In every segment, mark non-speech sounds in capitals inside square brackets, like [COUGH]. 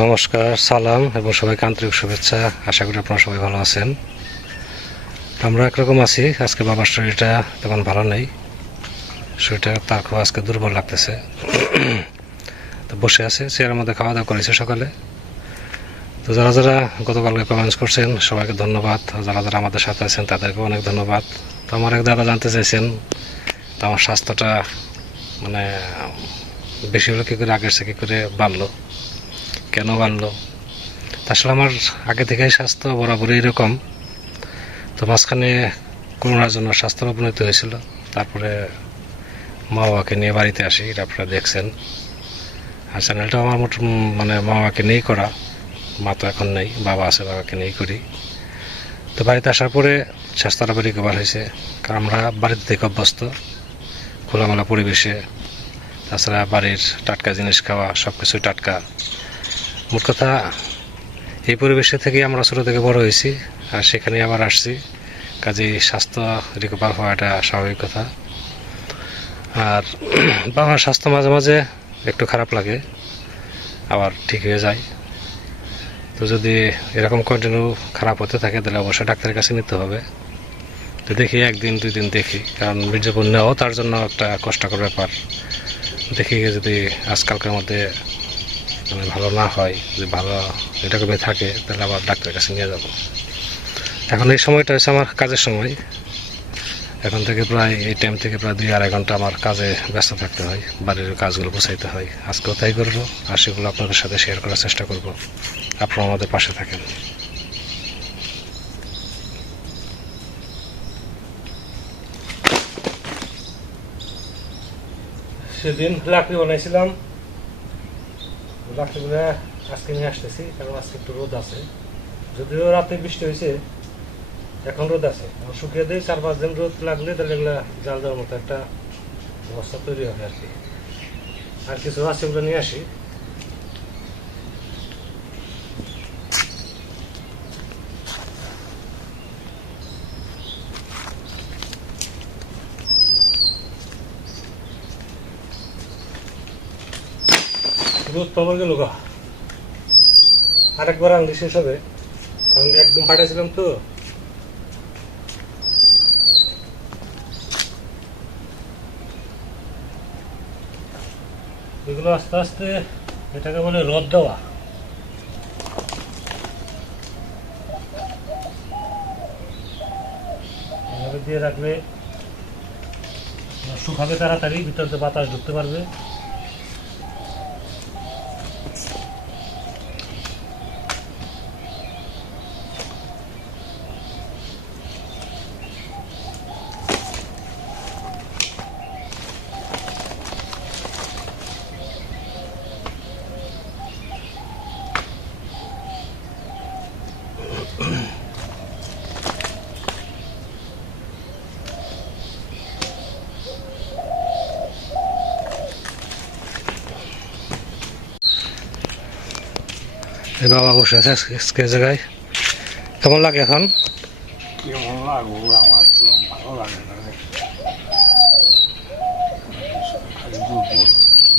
নমস্কার, সালাম এবং সবাইকে আন্তরিক শুভেচ্ছা। আশা করি আপনারা সবাই ভালো আছেন। আমরা একরকম আছি, আজকে বাবার শরীরটা তেমন ভালো নেই। শরীরটা তার খুব আজকে দুর্বল লাগতেছে। তো বসে আছে, চেয়ারের মধ্যে খাওয়া দাওয়া করেছে সকালে। তো যারা যারা গতকালকে কমেন্টস করছেন, সবাইকে ধন্যবাদ। যারা যারা আমাদের সাথে আছেন, তাদেরকে অনেক ধন্যবাদ। তো আমার এক দাদা জানতে চাইছেন, তো আমার স্বাস্থ্যটা মানে বেশি হলে কী করে, আগের থেকে কী করে বাড়লো? কেন বাড়লো আসলে আমার আগে থেকেই স্বাস্থ্য বরাবরই এরকম। তো মাঝখানে করোনার জন্য স্বাস্থ্যের অবনতি হয়েছিল। তারপরে মা বাবাকে নিয়ে বাড়িতে আসি, এটা আপনারা দেখছেন। আর চ্যানেলটা আমার মোট মানে মা বাবাকে নিয়েই করা। মা তো এখন নেই, বাবা আছে, বাবাকে নিয়েই করি। তো বাড়িতে আসার পরে স্বাস্থ্যটা আবার রিকভার হয়েছে। কারণ আমরা বাড়িতে থেকে অভ্যস্ত, খোলামেলা পরিবেশে। তাছাড়া বাড়ির টাটকা জিনিস খাওয়া সব কিছুই টাটকা। মোট কথা, এই পরিবেশে থেকেই আমরা ছোটো থেকে বড় হয়েছি আর সেখানে আবার আসছি। কাজেই স্বাস্থ্য রিকভার হওয়া এটা স্বাভাবিক কথা। আর [CLEARS THROAT] বাবার স্বাস্থ্য মাঝে মাঝে একটু খারাপ লাগে, আবার ঠিক হয়ে যায়। তো যদি এরকম কন্টিনিউ খারাপ হতে থাকে, তাহলে অবশ্যই ডাক্তারের কাছে নিতে হবে। তো দেখি, একদিন দুই দিন দেখি। কারণ মির্জাপুর নেওয়াও তার জন্য একটা কষ্টকর ব্যাপার। দেখি, যদি আজকালকার মধ্যে মানে ভালো না হয়, যদি ভালো এরকমই থাকে, তাহলে আবার ডাক্তারের কাছে নিয়ে যাব। এখন এই সময়টা হচ্ছে আমার কাজের সময়। এখন থেকে প্রায়, এই টাইম থেকে প্রায় দুই আড়াই ঘণ্টা আমার কাজে ব্যস্ত থাকতে হয়, বাড়ির কাজগুলো গোছাইতে হয়। আজকেও তাই করব, আর সেগুলো আপনাদের সাথে শেয়ার করার চেষ্টা করব। আপনারা আমাদের পাশে থাকেন। সেদিন লাকড়ি বানাইছিলাম লাকড়িগুলো আজকে নিয়ে আসতেছি কারণ আজকে একটু রোদ আছে যদিও রাতে বৃষ্টি হয়েছে এখন রোদ আছে আমার শুকিয়ে দিয়ে চার পাঁচ দিন রোদ লাগলে তাহলে এগুলো জাল দেওয়ার মতো একটা অবস্থা তৈরি হবে আর কি আর কিছু আছে নিয়ে আসি তো আমার গেল গা। আরেকবার আনলি শেষ হবে। কারণ একদম ফাটাইছিলাম তো। এগুলো আস্তে আস্তে এটাকে বলে রদ দেওয়া। দিয়ে রাখলে, শুকাবে তাড়াতাড়ি, ভিতর দিয়ে বাতাস ঢুকতে পারবে। এই বাবা বসে আছে আজকে জায়গায়। কেমন লাগে এখন? কেমন লাগবো আমার? ভালো লাগে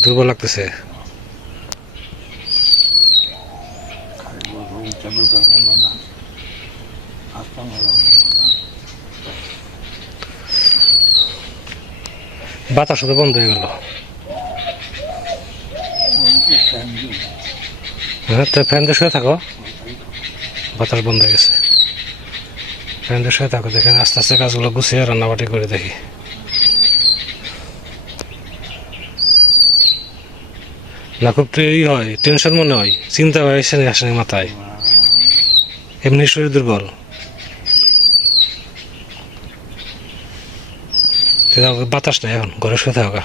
দুর্বল লাগতেছে। বাতাস তো বন্ধ হয়ে গেল ওই যে ফ্যান দিই, হ্যাঁ তো ফ্যান দিয়ে থাকো। বাতাস বন্ধ হয়ে গেছে। ফ্যান থাকো, দেখেন আস্তে আস্তে কাজগুলো গুছিয়ে রান্নাবাটি করে দেখি। না, খুব ই হয়, টেনশন মনে হয়, চিন্তা হয় আসে মাথায়। এমনি শরীর দুর্বল। বাতাস নেই এখন, ঘরে শুয়ে থাকা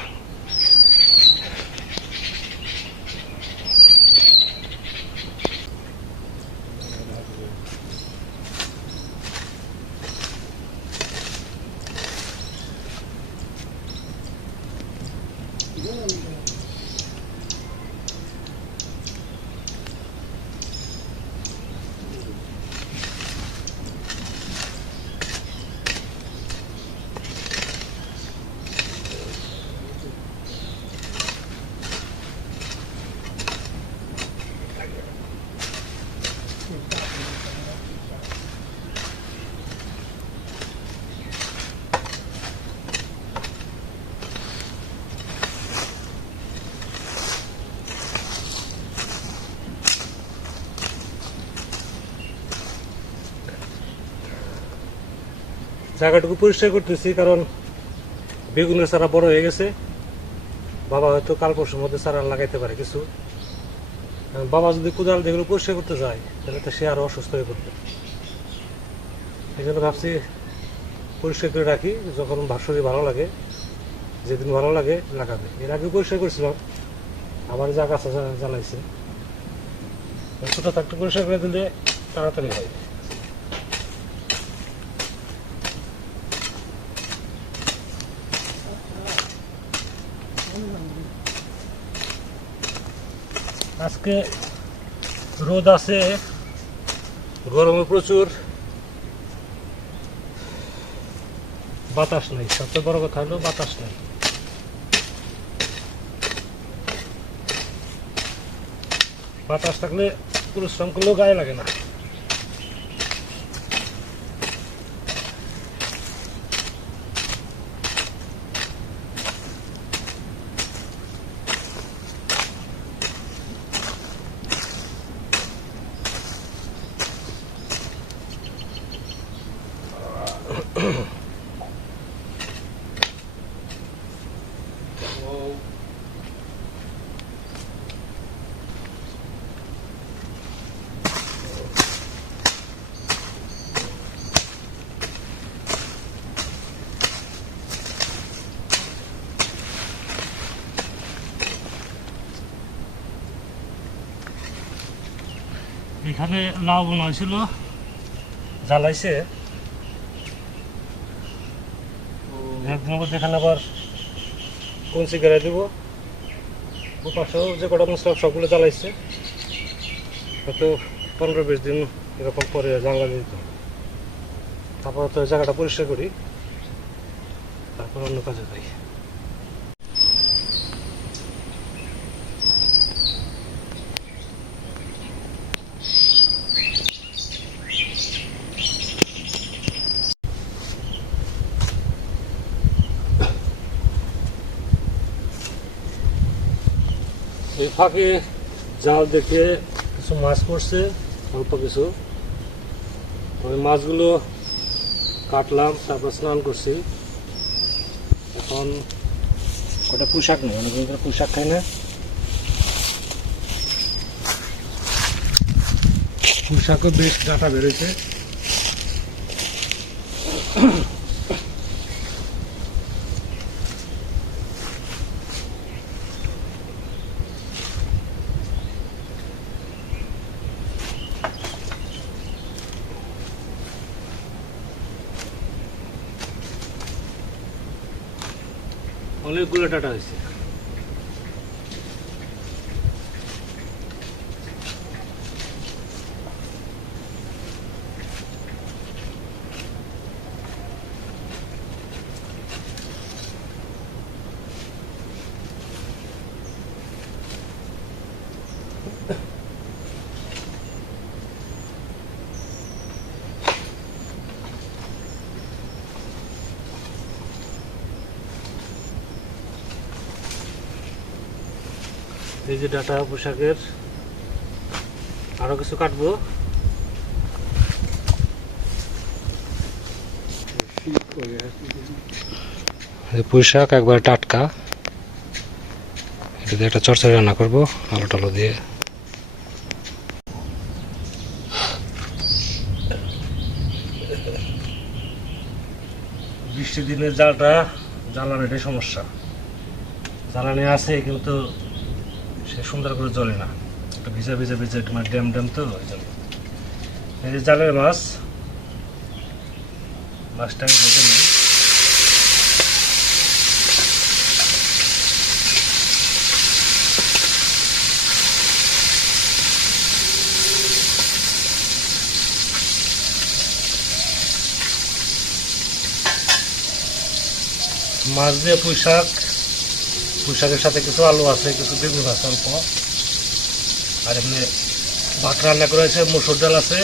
জায়গাটুকু পরিষ্কার করতেছি, কারণ বেগুনের চারা বড় হয়ে গেছে। বাবা হয়তো কাল পরশুর মধ্যে চারা লাগাইতে পারে কিছু। বাবা যদি কোদাল যেগুলো পরিষ্কার করতে যায়, তাহলে তো সে আরও অসুস্থ হয়ে পড়বে। এই জন্য ভাবছি পরিষ্কার করে রাখি, যখন ভা- শরীর ভালো লাগে, যেদিন ভালো লাগে লাগাবে। এর আগে পরিষ্কার করেছিলাম, আবার যা গাছ জ্বালাইছে ছোটো থাকতে পরিষ্কার করে দিলে তাড়াতাড়ি হয়। আজকে রোদ আছে, গরমে প্রচুর। বাতাস নেই, সবচেয়ে বড় কথা হলো বাতাস নেই। বাতাস থাকলে পরিশ্রম করলেও গায়ে লাগে না। এখানে লাউ বোনা হয়েছিল জ্বালাইছে একদিনের এখানে আবার কোন সিগারেট দিব পাশেও যে কটা মশলা সবগুলো জ্বালাইছে। হয়তো পনেরো বিশ দিন এরকম পরে জানলা দিত তারপর তো জায়গাটা পরিষ্কার করি, তারপর অন্য কাজে যাই। ফাঁকে জাল দেখে কিছু মাছ পড়ছে অল্প কিছু। ওই মাছগুলো কাটলাম তারপর স্নান করছি। এখন ওটা পোশাক নেই? অনেকদিন ধরে পোশাক খাই না। পোশাকও বেশ ডাটা বেরোয়েছে অনেকগুলো টাটা হয়েছে। এই যে ডাটা পোশাকের আরও কিছু কাটবো। পোশাক, একবার টাটকা। এটা দিয়ে একটা চরচড়ি রান্না করব আলু টালু দিয়ে। বৃষ্টির দিনের জালটা জ্বালানিটাই সমস্যা। জ্বালানি আছে, কিন্তু সে সুন্দর করে জ্বলে না। একটু ভিজা ভিজা ভিজা তোমার ড্যাম ড্যাম তো ওই জন্য। এই যে জালের মাছ, মাছটা আমি ভেজে নিই। মাছ দিয়ে পুঁই শাক। পুঁই শাকের সাথে কিছু আলু আছে, কিছু বেগুন আছে অল্প। আর এমনি ভাত রান্না করেছে, মুসুর ডাল আছে,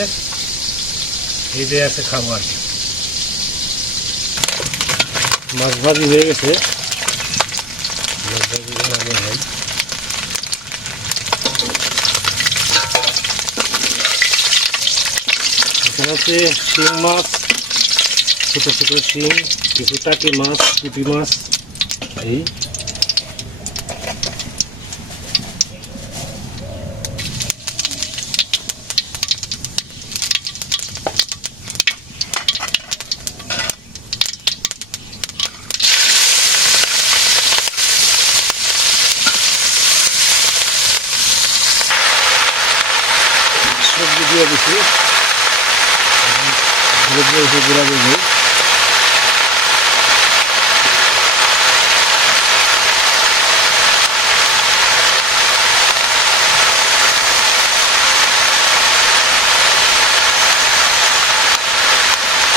এই দিয়ে আছে খাব আর কি। মাছ ভাজি হয়ে গেছে। মাছ হচ্ছে শিং মাছ, ছোটো ছোটো শিম, কিছু টাকি মাছ, পুঁটি মাছ, এই সবজি দিয়ে দিচ্ছি হলুদ মরিচের গুঁড়া দেবো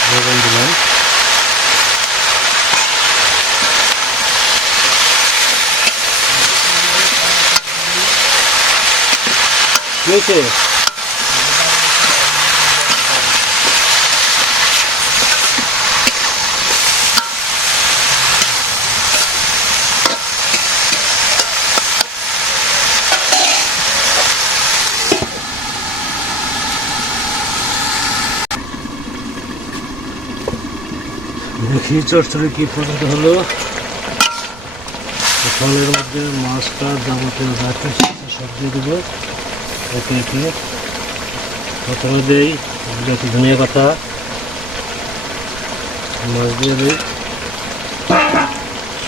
লবণ দিলাম কি হয়েছে দেখি চচ্চড়ি কি পর্যন্ত হলো? ফলের মধ্যে মাছটা যা কিছু সব দিয়ে দেবো। একে একে প্রথমে দেই একটু ধনিয়া পাতা। মাছ দিয়ে দিই।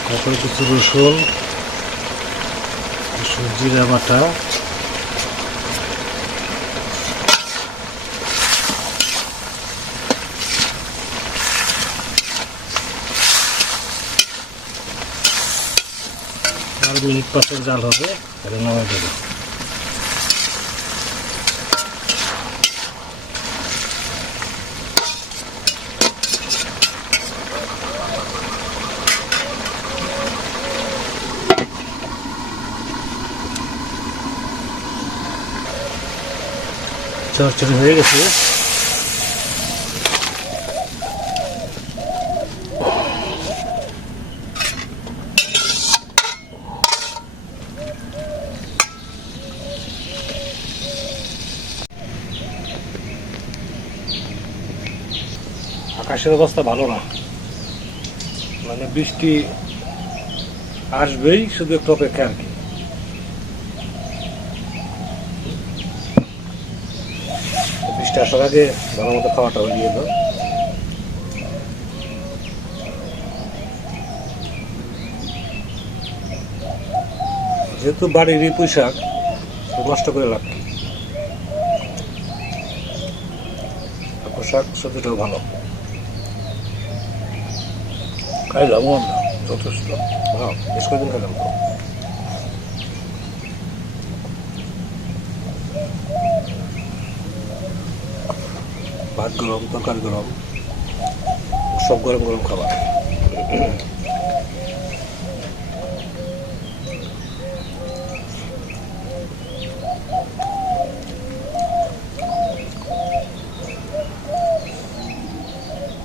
তারপরে কিছু রসুন কিছু জিরা বাটা। আর মিনিট পাঁচের জাল হবে তাহলে নামাই দেবো। চরচড়ি হয়ে গেছে। আকাশের অবস্থা ভালো না। মানে বৃষ্টি আসবেই, শুধু একটু অপেক্ষা আর কি। বৃষ্টি আসার আগে ভালো মতো খাওয়াটা হয়ে গিয়ে যেহেতু বাড়িরই পোশাক নষ্ট করে লাভ পোশাক সবজিটাও ভালো। খাইলাম আমরা যথেষ্ট হ্যাঁ বেশ কয়েকদিন খেলাম তো ভাত গরম তরকারি গরম সব গরম গরম খাবার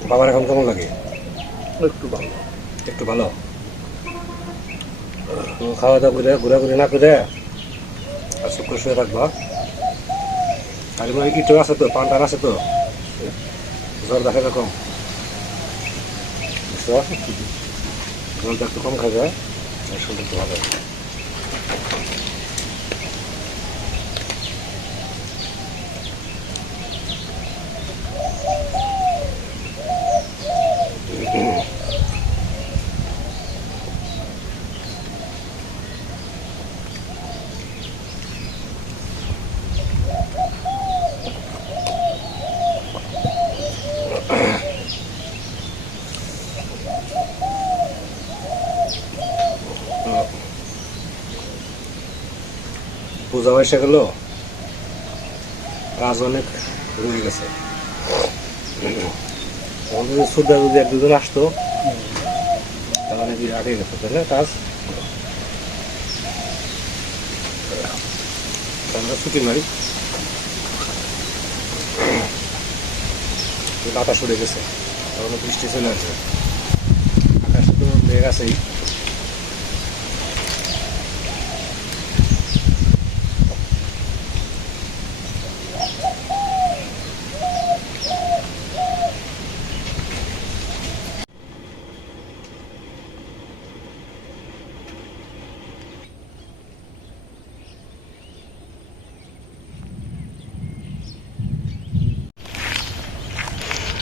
বাবার এখন কেমন লাগে একটু ভালো। একটু ভালো? খাওয়া দাওয়া করে, ঘোরাঘুরি না করে? আর শুক্র শুয়ে থাকব আর এমন ইটো আছে তো পান্টার আছে তো? জ্বর দেখা কম। বুঝছ জলটা একটু কম খাবে আর শুনতে একটু ভালো। পূজা এসে গেল কাজ অনেক রয়ে গেছে। আমাদের যদি এক দুজন আসতো, তাহলে কি আগে গেছে না কাজ আমরা ছুটি মারি। বাতাস উড়ে গেছে, তখন বৃষ্টি চলে আসবে আকাশে তো মেঘ আছেই।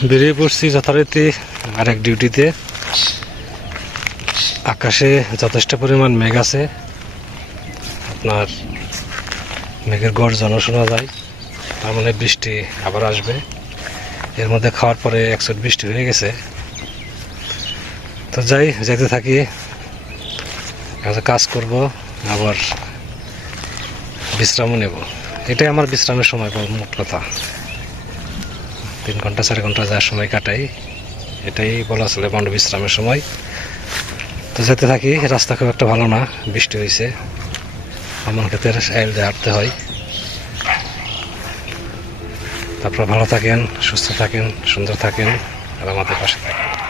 বেরিয়ে পড়ছি যথারীতি আরেক ডিউটিতে। আকাশে যথেষ্ট পরিমাণ মেঘ আছে। আপনার মেঘের গর্জনও শোনা যায়। তার মানে বৃষ্টি আবার আসবে। এর মধ্যে খাওয়ার পরে একশো বৃষ্টি হয়ে গেছে। তো যাই, যেতে থাকি। কাজ করব, আবার বিশ্রামও নেব। এটাই আমার বিশ্রামের সময়, মোট কথা। তিন ঘণ্টা, চার ঘণ্টা যা সময় কাটাই, এটাই বলা চলে বন্ড বিশ্রামের সময়। তো যেতে থাকি, রাস্তা খুব একটা ভালো না, বৃষ্টি হয়েছে আমার ক্ষেত্রে সাইল দিয়ে হাঁটতে হয়। তারপর ভালো থাকেন, সুস্থ থাকেন, সুন্দর থাকেন, আর আমাদের পাশে থাকেন।